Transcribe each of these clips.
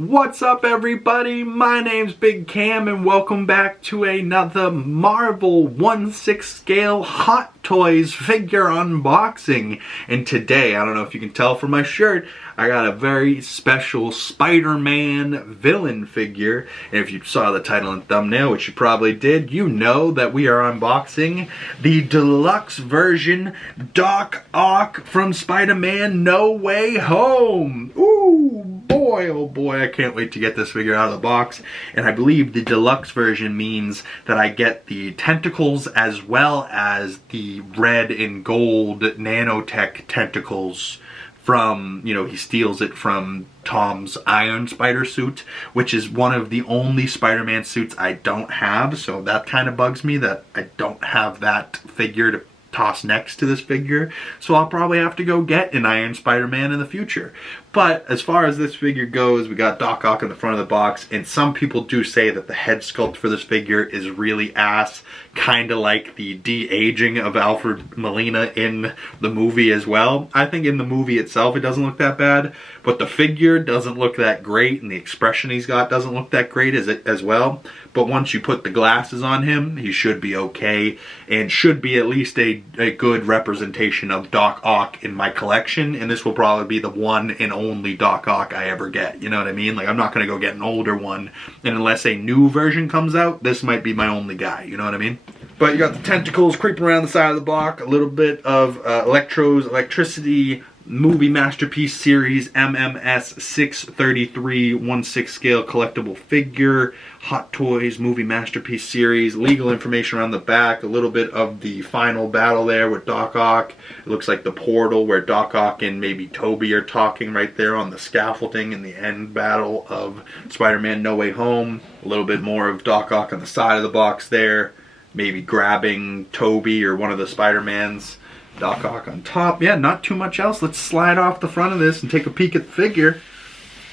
What's up everybody, my name's Big Cam and welcome back to another Marvel 1/6 scale Hot Toys figure unboxing. And today, I don't know if you can tell from my shirt, I got a very special Spider-Man villain figure. And if you saw the title and thumbnail, which you probably did, you know that we are unboxing the deluxe version Doc Ock from Spider-Man No Way Home. Ooh! Boy, oh boy, I can't wait to get this figure out of the box. And I believe the deluxe version means that I get the tentacles as well as the red and gold nanotech tentacles from, you know, he steals it from Tom's Iron Spider suit, which is one of the only Spider-Man suits I don't have. So that kind of bugs me that I don't have that figure to toss next to this figure, so I'll probably have to go get an Iron Spider-Man in the future. But as far as this figure goes, we got Doc Ock in the front of the box, and some people do say that the head sculpt for this figure is really ass, kind of like the de-aging of Alfred Molina in the movie as well. I think in the movie itself it doesn't look that bad, but the figure doesn't look that great, and the expression he's got doesn't look that great as well. But once you put the glasses on him, he should be okay, and should be at least a good representation of Doc Ock in my collection, and this will probably be the one and only Doc Ock I ever get, you know what I mean? Like, I'm not going to go get an older one, and unless a new version comes out, this might be my only guy, you know what I mean? But you got the tentacles creeping around the side of the box, a little bit of electricity, movie masterpiece series, MMS 633 1/6 scale collectible figure, Hot Toys movie masterpiece series, legal information around the back, a little bit of the final battle there with Doc Ock. It looks like the portal where Doc Ock and maybe Toby are talking right there on the scaffolding in the end battle of Spider-Man No Way Home. A little bit more of Doc Ock on the side of the box there, maybe grabbing Toby or one of the Spider-Mans. Doc Ock on top. Yeah, not too much else. Let's slide off the front of this and take a peek at the figure.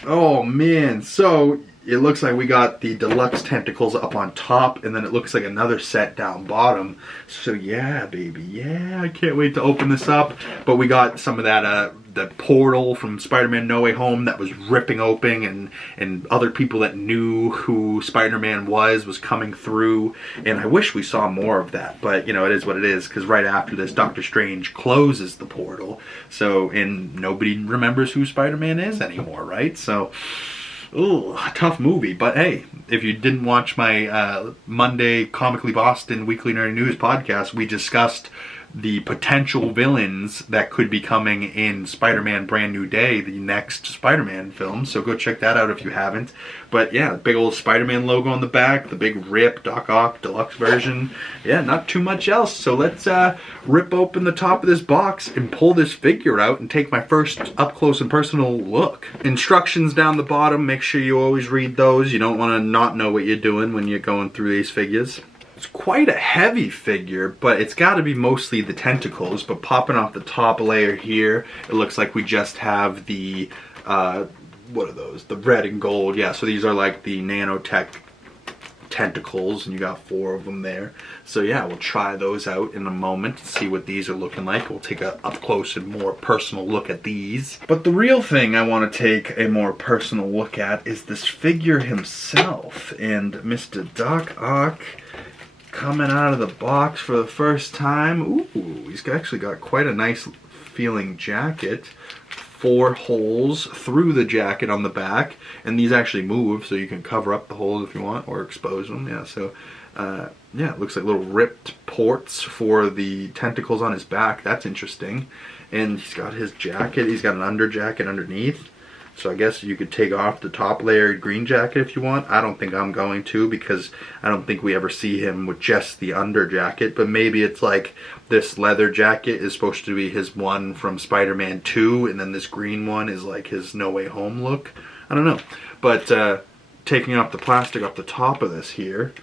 Oh man, so it looks like we got the deluxe tentacles up on top, and then it looks like another set down bottom. So yeah, baby, yeah, I can't wait to open this up. But we got some of that the portal from Spider-Man No Way Home that was ripping open, and other people that knew who Spider-Man was coming through, and I wish we saw more of that, but you know, it is what it is, because right after this Doctor Strange closes the portal, so, and nobody remembers who Spider-Man is anymore, right? So ooh, tough movie. But hey, if you didn't watch my Monday Comically Boston Weekly Nerdy News podcast, we discussed the potential villains that could be coming in Spider-Man Brand New Day, the next Spider-Man film. So go check that out if you haven't. But yeah, big old Spider-Man logo on the back, the big rip Doc Ock deluxe version. Yeah, not too much else. So let's rip open the top of this box and pull this figure out and take my first up close and personal look. Instructions down the bottom, make sure you always read those. You don't want to not know what you're doing when you're going through these figures. It's quite a heavy figure, but it's got to be mostly the tentacles. But popping off the top layer here, it looks like we just have the, what are those? The red and gold. Yeah, so these are like the nanotech tentacles, and you got 4 of them there. So yeah, we'll try those out in a moment and see what these are looking like. We'll take a up close and more personal look at these. But the real thing I want to take a more personal look at is this figure himself, and Mr. Doc Ock coming out of the box for the first time. Ooh, he's actually got quite a nice feeling jacket. 4 holes through the jacket on the back, and these actually move, so you can cover up the holes if you want, or expose them. Yeah, so yeah, it looks like little ripped ports for the tentacles on his back. That's interesting. And he's got his jacket. He's got an under jacket underneath. So I guess you could take off the top layered green jacket if you want. I don't think I'm going to, because I don't think we ever see him with just the under jacket. But maybe it's like this leather jacket is supposed to be his one from Spider-Man 2, and then this green one is like his No Way Home look. I don't know. But taking off the plastic off the top of this here.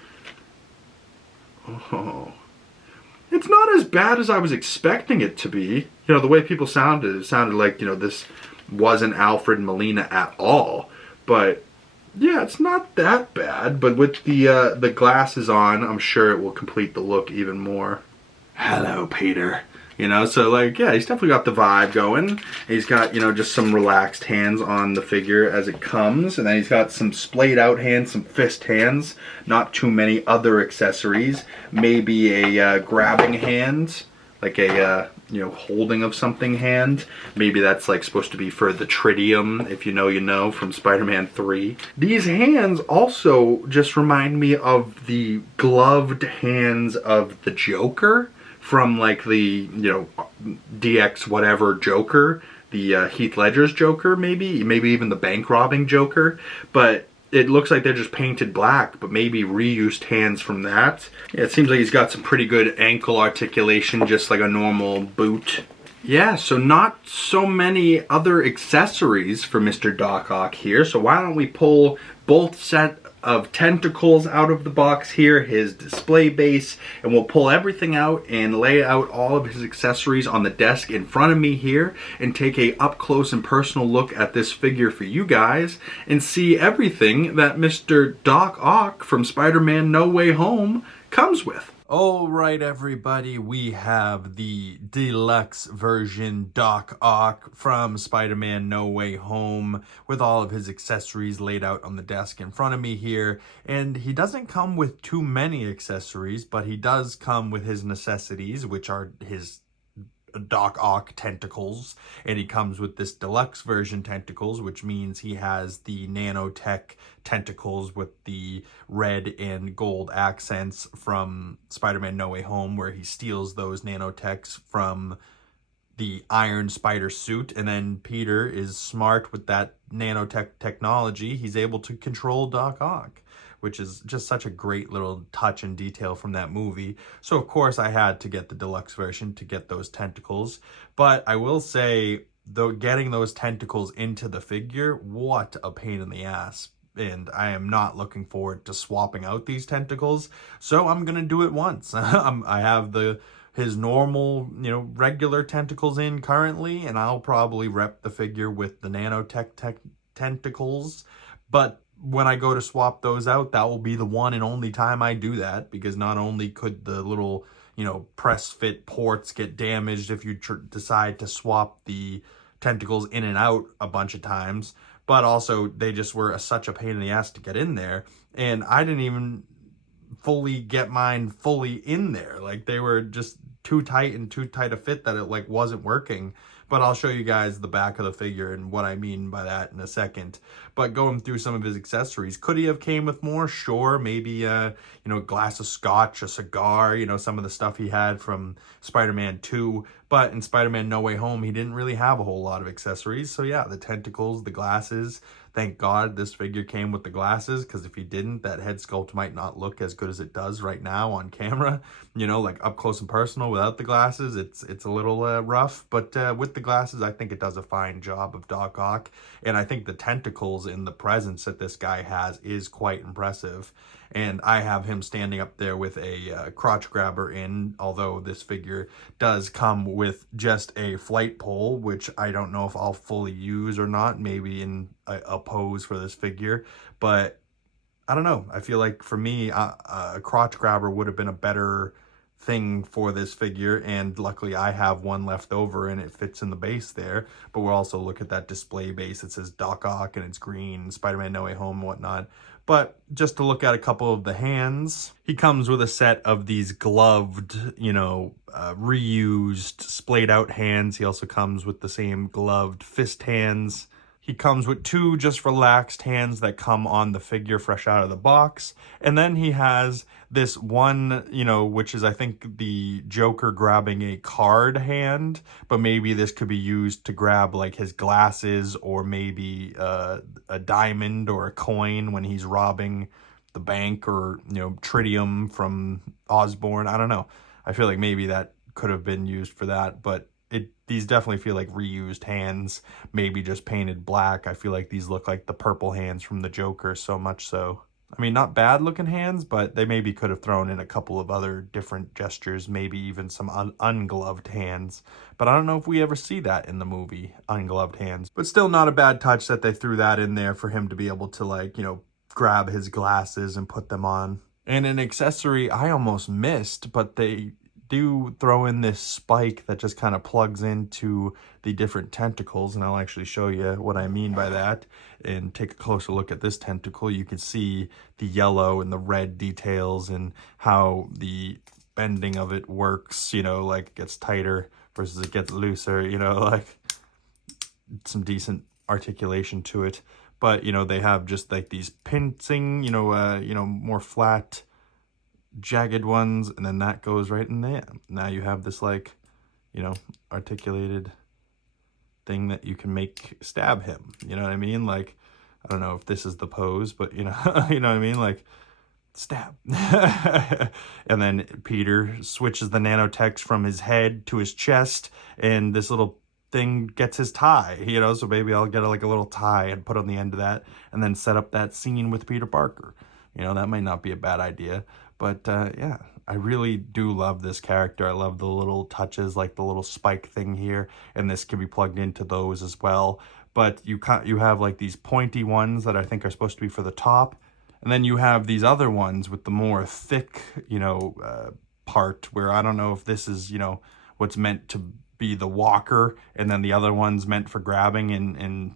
Oh. It's not as bad as I was expecting it to be. You know, the way people sounded, it sounded like, you know, this wasn't Alfred Molina at all. But yeah, it's not that bad. But with the glasses on, I'm sure it will complete the look even more. Hello, Peter. You know, so like, yeah, he's definitely got the vibe going. He's got, you know, just some relaxed hands on the figure as it comes. And then he's got some splayed out hands, some fist hands, not too many other accessories. Maybe a grabbing hand, like a, you know, holding of something hand. Maybe that's like supposed to be for the tritium, if you know, you know, from Spider-Man 3. These hands also just remind me of the gloved hands of the Joker from like the, you know, DX whatever Joker, the Heath Ledger's Joker, maybe even the bank robbing Joker, but it looks like they're just painted black, but maybe reused hands from that. Yeah, it seems like he's got some pretty good ankle articulation, just like a normal boot. Yeah, so not so many other accessories for Mr. Doc Ock here, so why don't we pull both set of tentacles out of the box here, his display base, and we'll pull everything out and lay out all of his accessories on the desk in front of me here and take a up close and personal look at this figure for you guys and see everything that Mr. Doc Ock from Spider-Man No Way Home comes with. All right, everybody, we have the deluxe version Doc Ock from Spider-Man No Way Home with all of his accessories laid out on the desk in front of me here. And he doesn't come with too many accessories, but he does come with his necessities, which are his Doc Ock tentacles, and he comes with this deluxe version tentacles, which means he has the nanotech tentacles with the red and gold accents from Spider-Man No Way Home, where he steals those nanotechs from the Iron Spider suit, and then Peter is smart with that nanotech technology. He's able to control Doc Ock, which is just such a great little touch and detail from that movie. So of course I had to get the deluxe version to get those tentacles. But I will say, though, getting those tentacles into the figure, what a pain in the ass. And I am not looking forward to swapping out these tentacles. So I'm gonna do it once. I have his normal, you know, regular tentacles in currently, and I'll probably rep the figure with the nanotech tentacles. But when I go to swap those out, that will be the one and only time I do that, because not only could the little, you know, press fit ports get damaged if you decide to swap the tentacles in and out a bunch of times, but also they just were such a pain in the ass to get in there, and I didn't even fully get mine fully in there. Like, they were just too tight a fit that it like wasn't working. But I'll show you guys the back of the figure and what I mean by that in a second. But going through some of his accessories, could he have came with more? Sure, maybe you know, a glass of scotch, a cigar, you know, some of the stuff he had from Spider-Man 2. But in Spider-Man No Way Home, he didn't really have a whole lot of accessories. So yeah, the tentacles, the glasses. Thank God this figure came with the glasses, because if he didn't, that head sculpt might not look as good as it does right now on camera. You know, like up close and personal without the glasses, it's a little rough. But with the glasses, I think it does a fine job of Doc Ock. And I think the tentacles and the presence that this guy has is quite impressive. And I have him standing up there with a crotch grabber in, although this figure does come with just a flight pole, which I don't know if I'll fully use or not, maybe in a pose for this figure. But I don't know. I feel like for me, a crotch grabber would have been a better thing for this figure, and luckily I have one left over and it fits in the base there. But we'll also look at that display base. It says Doc Ock and it's green, Spider-Man No Way Home and whatnot. But just to look at a couple of the hands, he comes with a set of these gloved, you know, reused, splayed out hands. He also comes with the same gloved fist hands. He comes with two just relaxed hands that come on the figure fresh out of the box. And then he has this one, you know, which is, I think, the Joker grabbing a card hand. But maybe this could be used to grab, like, his glasses, or maybe a diamond or a coin when he's robbing the bank, or, you know, tritium from Osborn. I don't know. I feel like maybe that could have been used for that, but these definitely feel like reused hands, maybe just painted black. I feel like these look like the purple hands from the Joker, so much so. I mean, not bad looking hands, but they maybe could have thrown in a couple of other different gestures, maybe even some ungloved hands. But I don't know if we ever see that in the movie, ungloved hands. But still not a bad touch that they threw that in there for him to be able to, like, you know, grab his glasses and put them on. And an accessory I almost missed, but they do throw in this spike that just kind of plugs into the different tentacles, and I'll actually show you what I mean by that. And take a closer look at this tentacle. You can see the yellow and the red details and how the bending of it works, you know, like it gets tighter versus it gets looser, you know, like some decent articulation to it. But, you know, they have just like these pincing, you know, more flat, jagged ones, and then that goes right in there. Now you have this, like, you know, articulated thing that you can make stab him. You know what I mean? Like, I don't know if this is the pose, but, you know, you know what I mean? Like, stab. And then Peter switches the nanotext from his head to his chest, and this little thing gets his tie, you know, so maybe I'll get like a little tie and put on the end of that and then set up that scene with Peter Parker. You know, that might not be a bad idea, but yeah, I really do love this character. I love the little touches, like the little spike thing here, and this can be plugged into those as well. But you have like these pointy ones that I think are supposed to be for the top, and then you have these other ones with the more thick, you know, part where I don't know if this is, you know, what's meant to be the walker, and then the other one's meant for grabbing and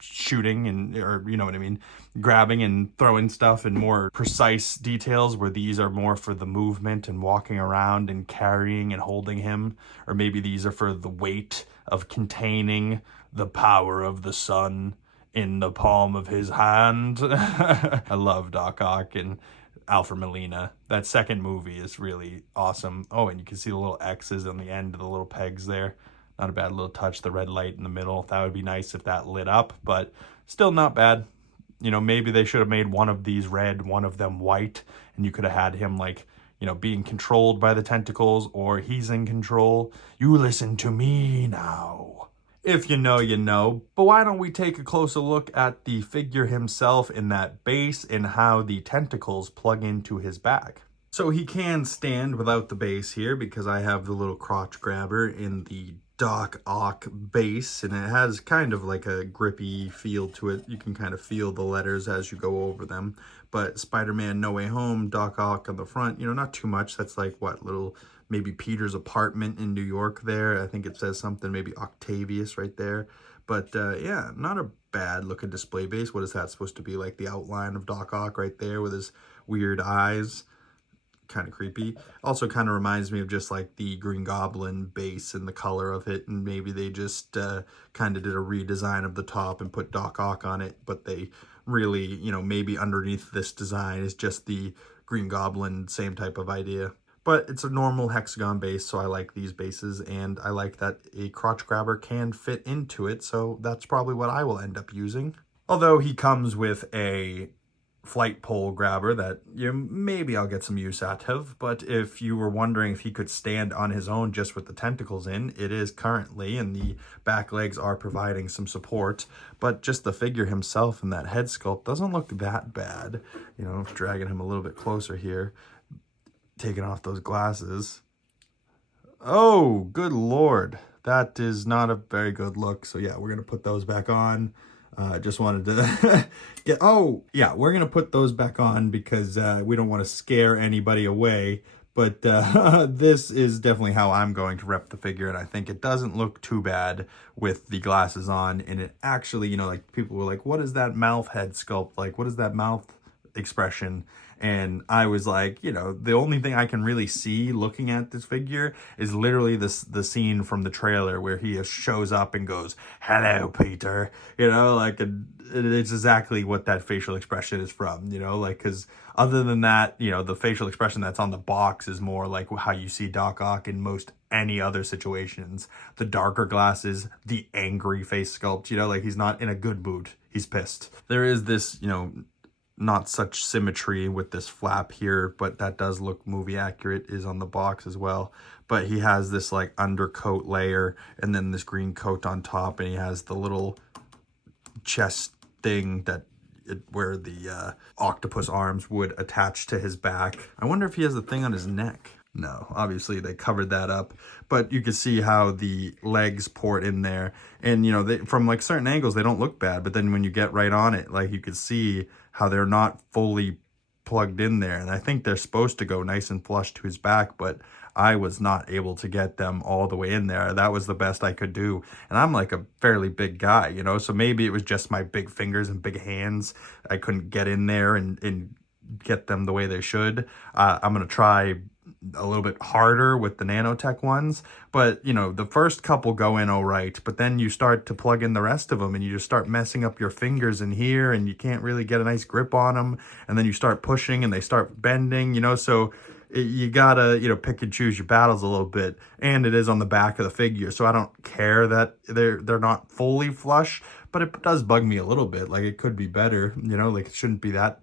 shooting, and, or you know what I mean, grabbing and throwing stuff and more precise details, where these are more for the movement and walking around and carrying and holding him. Or maybe these are for the weight of containing the power of the sun in the palm of his hand. I love Doc Ock and Alfred Molina. That second movie is really awesome. Oh, and you can see the little X's on the end of the little pegs there. Not a bad little touch. The red light in the middle. That would be nice if that lit up, but still not bad. You know, maybe they should have made one of these red, one of them white, and you could have had him, like, you know, being controlled by the tentacles, or he's in control. You listen to me now. If you know, you know. But why don't we take a closer look at the figure himself in that base and how the tentacles plug into his back. So he can stand without the base here, because I have the little crotch grabber in the Doc Ock base, and it has kind of like a grippy feel to it. You can kind of feel the letters as you go over them. But Spider-Man No Way Home, Doc Ock on the front, you know, not too much. That's like, what, little, maybe Peter's apartment in New York there. I think it says something, maybe Octavius right there. But yeah, not a bad looking display base. What is that supposed to be? Like the outline of Doc Ock right there with his weird eyes. Kind of creepy. Also kind of reminds me of just like the Green Goblin base and the color of it, and maybe they just kind of did a redesign of the top and put Doc Ock on it, but they really, you know, maybe underneath this design is just the Green Goblin, same type of idea. But it's a normal hexagon base, so I like these bases, and I like that a crotch grabber can fit into it, so that's probably what I will end up using. Although he comes with a flight pole grabber that, you know, maybe I'll get some use out of. But if you were wondering if he could stand on his own just with the tentacles in, it is currently, and the back legs are providing some support. But just the figure himself and that head sculpt doesn't look that bad. You know, dragging him a little bit closer here, taking off those glasses. Oh, good Lord. That is not a very good look. So yeah, we're going to put those back on. Just wanted to get, oh yeah, we're gonna put those back on because we don't want to scare anybody away. But this is definitely how I'm going to rep the figure, and I think it doesn't look too bad with the glasses on. And it actually, you know, like people were like, what is that mouth head sculpt like? What is that mouth expression? And I was like, you know, the only thing I can really see looking at this figure is literally the scene from the trailer where he shows up and goes, "Hello, Peter." You know, like, it's exactly what that facial expression is from, you know, like, because other than that, you know, the facial expression that's on the box is more like how you see Doc Ock in most any other situations. The darker glasses, the angry face sculpt, you know, like he's not in a good mood. He's pissed. There is this, you know, not such symmetry with this flap here, but that does look movie accurate, is on the box as well. But he has this like undercoat layer and then this green coat on top, and he has the little chest thing that where the octopus arms would attach to his back. I wonder if he has the thing on his neck. No, obviously they covered that up, but you can see how the legs port in there, and you know, from like certain angles they don't look bad, but then when you get right on it, like you can see how they're not fully plugged in there, and I think they're supposed to go nice and flush to his back, but I was not able to get them all the way in there. That was the best I could do. And I'm like a fairly big guy, you know, so maybe it was just my big fingers and big hands. I couldn't get in there and get them the way they should. I'm going to try a little bit harder with the nanotech ones, but you know, the first couple go in all right, but then you start to plug in the rest of them and you just start messing up your fingers in here and you can't really get a nice grip on them, and then you start pushing and they start bending, you know, so you gotta, you know, pick and choose your battles a little bit. And it is on the back of the figure, so I don't care that they're not fully flush, but it does bug me a little bit. Like, it could be better, you know, like it shouldn't be that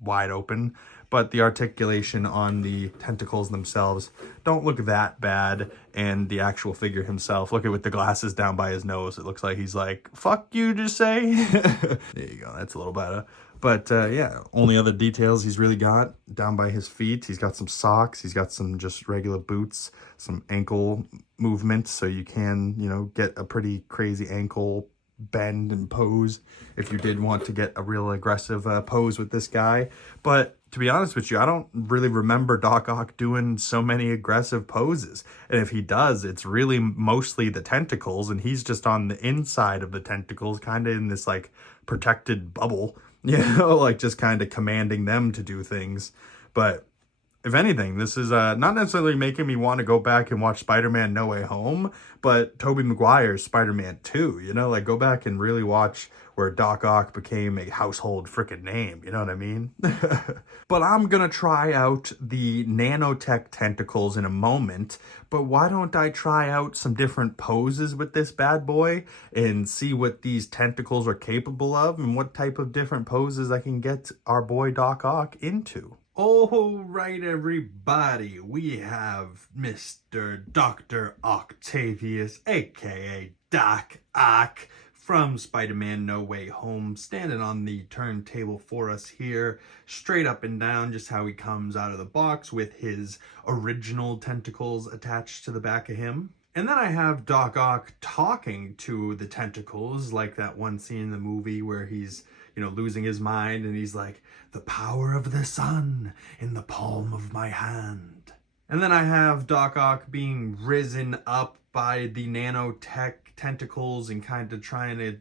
wide open. But the articulation on the tentacles themselves don't look that bad. And the actual figure himself, look at with the glasses down by his nose, it looks like he's like, fuck you, just say. There you go, that's a little better. But yeah, only other details he's really got down by his feet, he's got some socks, he's got some just regular boots, some ankle movements, so you can, you know, get a pretty crazy ankle bend and pose if you did want to get a real aggressive pose with this guy. But to be honest with you, I don't really remember Doc Ock doing so many aggressive poses. And if he does, it's really mostly the tentacles, and he's just on the inside of the tentacles, kind of in this like protected bubble, you know, like just kind of commanding them to do things. But if anything, this is not necessarily making me want to go back and watch Spider-Man No Way Home, but Tobey Maguire's Spider-Man 2, you know, like go back and really watch where Doc Ock became a household freaking name, you know what I mean? But I'm gonna try out the nanotech tentacles in a moment, but why don't I try out some different poses with this bad boy and see what these tentacles are capable of and what type of different poses I can get our boy Doc Ock into. All right, everybody, we have Mr. Dr. Octavius, aka Doc Ock, from Spider-Man No Way Home, standing on the turntable for us here, straight up and down, just how he comes out of the box with his original tentacles attached to the back of him. And then I have Doc Ock talking to the tentacles, like that one scene in the movie where he's, you know, losing his mind and he's like, the power of the sun in the palm of my hand. And then I have Doc Ock being risen up by the nanotech tentacles and kind of trying to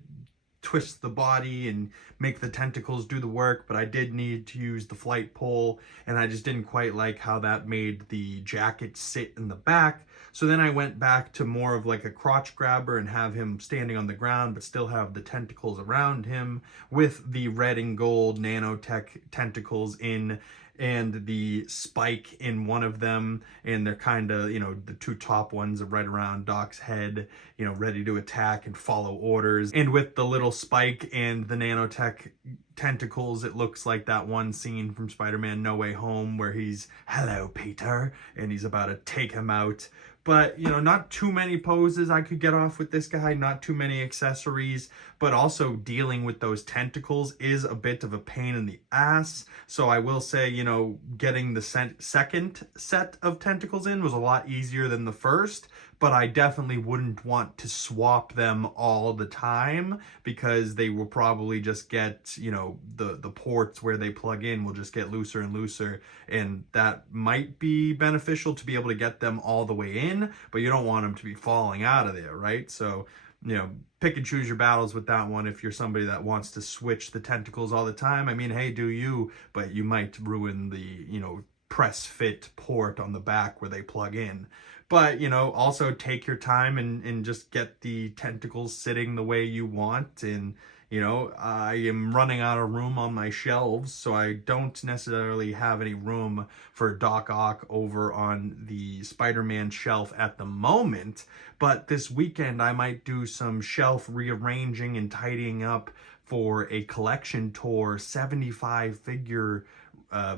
twist the body and make the tentacles do the work, but I did need to use the flight pole, and I just didn't quite like how that made the jacket sit in the back. So then I went back to more of like a crotch grabber and have him standing on the ground, but still have the tentacles around him with the red and gold nanotech tentacles in, and the spike in one of them, and they're kind of, you know, the two top ones are right around Doc's head, you know, ready to attack and follow orders. And with the little spike and the nanotech tentacles, it looks like that one scene from Spider-Man No Way Home where he's, hello Peter, and he's about to take him out. But, you know, not too many poses I could get off with this guy, not too many accessories, but also dealing with those tentacles is a bit of a pain in the ass. So I will say, you know, getting the second set of tentacles in was a lot easier than the first, but I definitely wouldn't want to swap them all the time because they will probably just get, you know, the ports where they plug in will just get looser and looser, and that might be beneficial to be able to get them all the way in, but you don't want them to be falling out of there, right? So, you know, pick and choose your battles with that one if you're somebody that wants to switch the tentacles all the time. I mean, hey, do you, but you might ruin the, you know, press fit port on the back where they plug in. But, you know, also take your time and just get the tentacles sitting the way you want. And, you know, I am running out of room on my shelves, so I don't necessarily have any room for Doc Ock over on the Spider-Man shelf at the moment. But this weekend I might do some shelf rearranging and tidying up for a collection tour 75 figure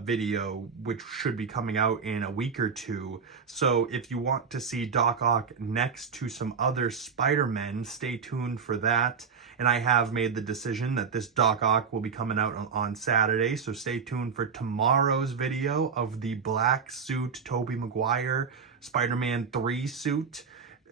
video, which should be coming out in a week or two. So if you want to see Doc Ock next to some other Spider-Men, stay tuned for that. And I have made the decision that this Doc Ock will be coming out on Saturday, so stay tuned for tomorrow's video of the black suit Tobey Maguire Spider-Man 3 suit,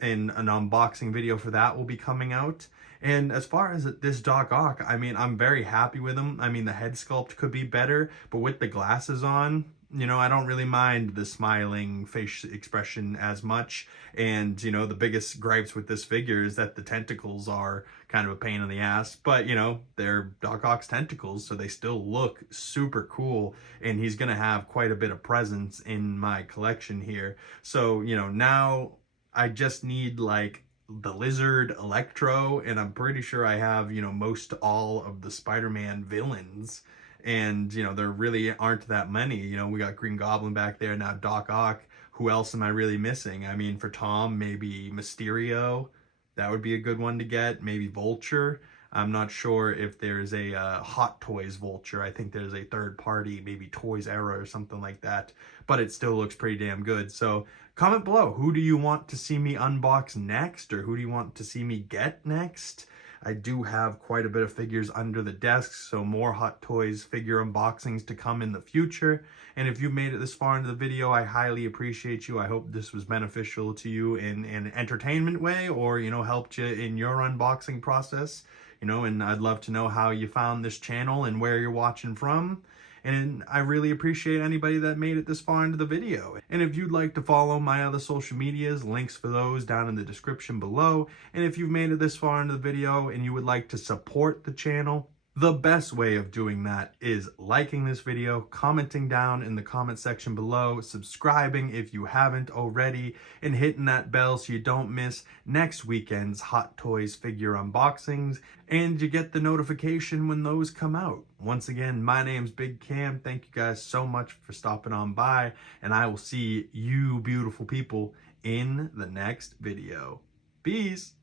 and an unboxing video for that will be coming out. And as far as this Doc Ock, I mean, I'm very happy with him. I mean, the head sculpt could be better, but with the glasses on, you know, I don't really mind the smiling face expression as much. And, you know, the biggest gripes with this figure is that the tentacles are kind of a pain in the ass. But, you know, they're Doc Ock's tentacles, so they still look super cool. And he's going to have quite a bit of presence in my collection here. So, you know, now I just need like the Lizard, Electro, and I'm pretty sure I have, you know, most all of the Spider-Man villains. And, you know, there really aren't that many. You know, we got Green Goblin back there, now Doc Ock. Who else am I really missing? I mean, for Tom, maybe Mysterio. That would be a good one to get. Maybe Vulture. I'm not sure if there's a Hot Toys Vulture. I think there's a third party, maybe Toys Era or something like that. But it still looks pretty damn good. So comment below. Who do you want to see me unbox next? Or who do you want to see me get next? I do have quite a bit of figures under the desk, so more Hot Toys figure unboxings to come in the future. And if you've made it this far into the video, I highly appreciate you. I hope this was beneficial to you in an entertainment way, or, you know, helped you in your unboxing process. You know, and I'd love to know how you found this channel and where you're watching from. And I really appreciate anybody that made it this far into the video. And if you'd like to follow my other social medias, links for those down in the description below. And if you've made it this far into the video and you would like to support the channel, the best way of doing that is liking this video, commenting down in the comment section below, subscribing if you haven't already, and hitting that bell so you don't miss next weekend's Hot Toys figure unboxings, and you get the notification when those come out. Once again, my name's Big Cam. Thank you guys so much for stopping on by, and I will see you beautiful people in the next video. Peace!